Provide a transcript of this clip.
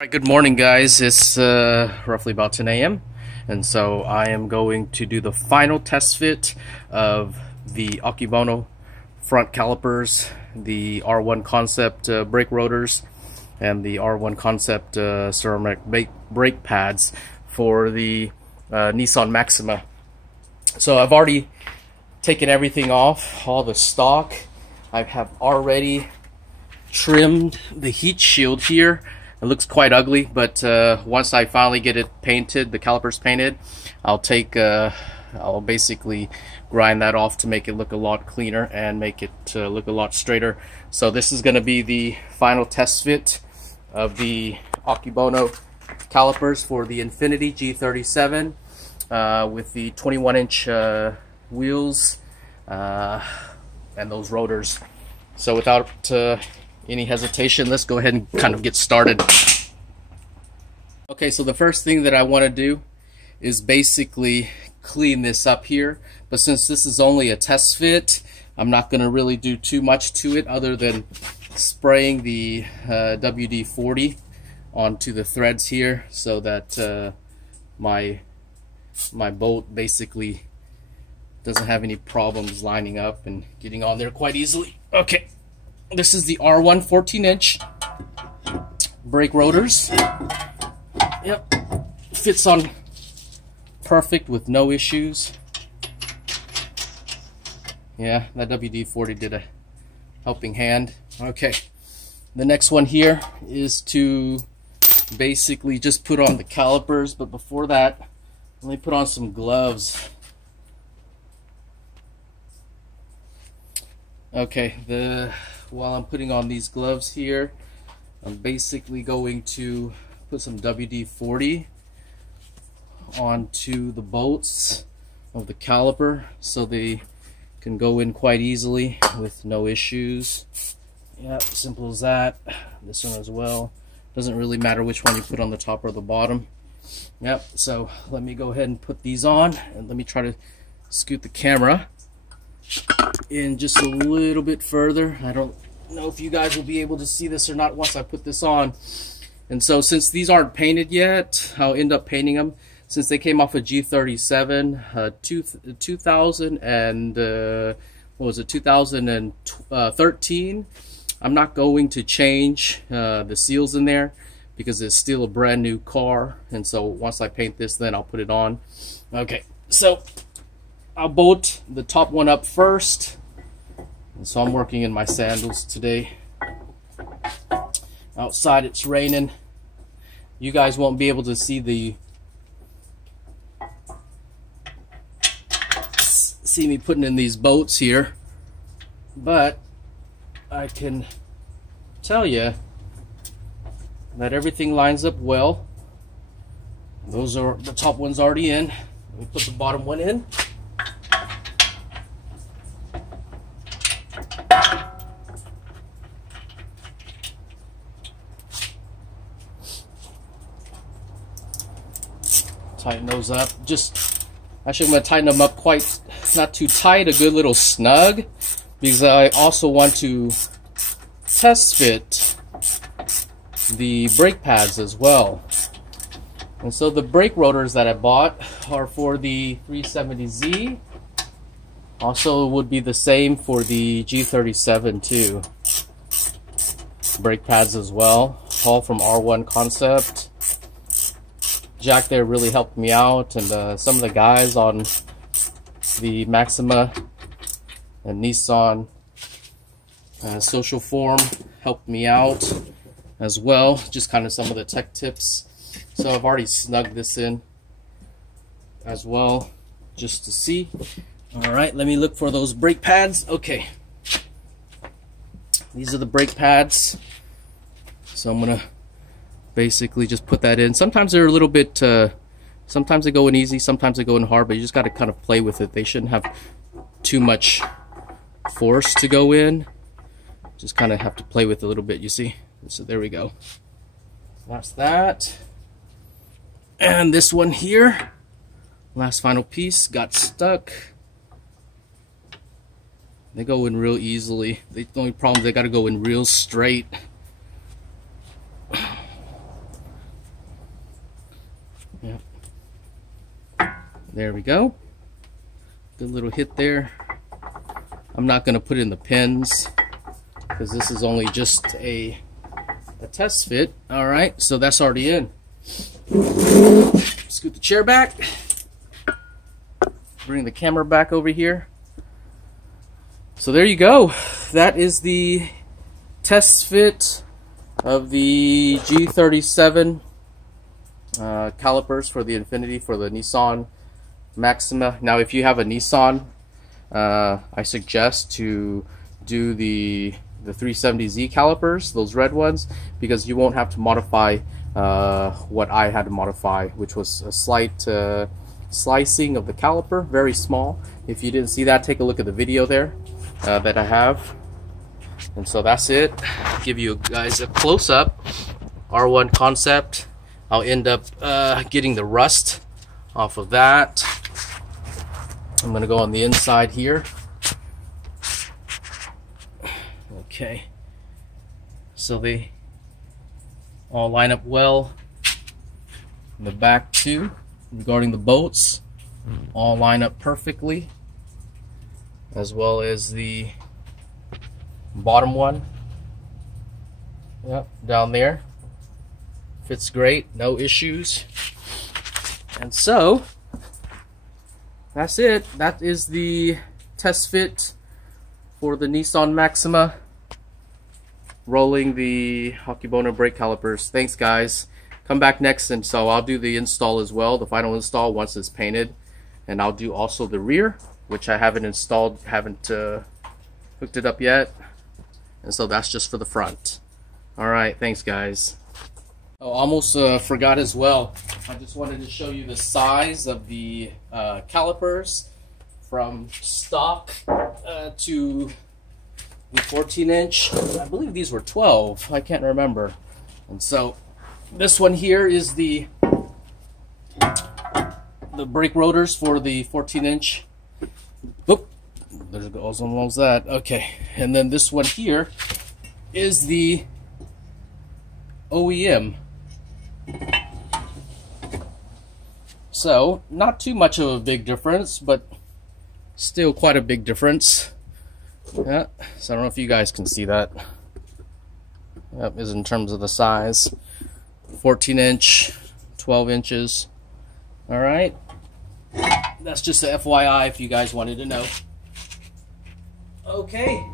Right, good morning, guys. It's roughly about 10 a.m. and so I am going to do the final test fit of the Akebono front calipers, the R1 Concept brake rotors, and the R1 Concept ceramic brake pads for the Nissan Maxima. So I've already taken everything off, all the stock. I have already trimmed the heat shield here. It looks quite ugly, but once I finally get it painted, the calipers painted, I'll basically grind that off to make it look a lot cleaner and make it look a lot straighter. So this is going to be the final test fit of the Akebono calipers for the Infiniti G37 with the 21-inch wheels and those rotors. So without any hesitation, let's go ahead and kind of get started. Okay, so the first thing that I want to do is basically clean this up here, but since this is only a test fit, I'm not going to really do too much to it other than spraying the WD-40 onto the threads here so that my bolt basically doesn't have any problems lining up and getting on there quite easily. Okay. This is the R1 14-inch brake rotors. Yep, fits on perfect with no issues. Yeah, that WD-40 did a helping hand. Okay, the next one here is to basically just put on the calipers, but before that, let me put on some gloves. Okay, while I'm putting on these gloves here, I'm basically going to put some WD-40 onto the bolts of the caliper so they can go in quite easily with no issues. Yep, simple as that. This one as well. Doesn't really matter which one you put on the top or the bottom. Yep, so let me go ahead and put these on, and let me try to scoot the camera in just a little bit further. I don't know if you guys will be able to see this or not once I put this on. And so since these aren't painted yet, I'll end up painting them. Since they came off a G37 2000 and what was it, 2013, I'm not going to change the seals in there because it's still a brand new car. And so once I paint this, then I'll put it on. Okay, so I'll bolt the top one up first. And so I'm working in my sandals today. Outside it's raining. You guys won't be able to see me putting in these bolts here, but I can tell you that everything lines up well. Those are the top ones already in. Let me put the bottom one in. Tighten those up. Actually, I'm going to tighten them up quite, not too tight, a good little snug, because I also want to test fit the brake pads as well. And so the brake rotors that I bought are for the 370Z. Also would be the same for the G37 too. Brake pads as well, all from R1 Concept. Jack there really helped me out, and some of the guys on the Maxima and Nissan social forum helped me out as well. Just kind of some of the tech tips. So I've already snugged this in as well, just to see. All right, let me look for those brake pads. Okay, these are the brake pads. So I'm gonna basically just put that in. Sometimes they're a little bit, sometimes they go in easy, sometimes they go in hard, but you just got to kind of play with it. They shouldn't have too much force to go in. Just kind of have to play with it a little bit, you see. So there we go. That's that. And this one here, last final piece, got stuck. They go in real easily. The only problem is they got to go in real straight. Yeah. There we go. Good little hit there. I'm not going to put in the pins because this is only just a test fit. All right, so that's already in. Scoot the chair back. Bring the camera back over here. So there you go. That is the test fit of the G37 calipers for the Infiniti for the Nissan Maxima. Now, if you have a Nissan, I suggest to do the 370Z calipers, those red ones, because you won't have to modify what I had to modify, which was a slight slicing of the caliper, very small. If you didn't see that, take a look at the video there that I have. And so that's it. I'll give you guys a close-up R1 concept. I'll end up getting the rust off of that. I'm gonna go on the inside here. Okay, so they all line up well. In the back too, regarding the bolts, all line up perfectly, as well as the bottom one. Yep, down there fits great, no issues. And so that's it. That is the test fit for the Nissan Maxima, rolling the Akebono brake calipers. Thanks guys. Come back next, and so I'll do the install as well, the final install once it's painted, and I'll do also the rear, which I haven't installed, haven't hooked it up yet, and so that's just for the front. All right, thanks guys. Oh, almost forgot as well. I just wanted to show you the size of the calipers from stock to the 14-inch. I believe these were 12. I can't remember. And so this one here is the brake rotors for the 14-inch. Oop, there goes almost that. Okay, and then this one here is the OEM. So not too much of a big difference, but still quite a big difference. Yeah, so I don't know if you guys can see that. That is in terms of the size. 14-inch, 12 inches. All right, that's just a FYI if you guys wanted to know. Okay.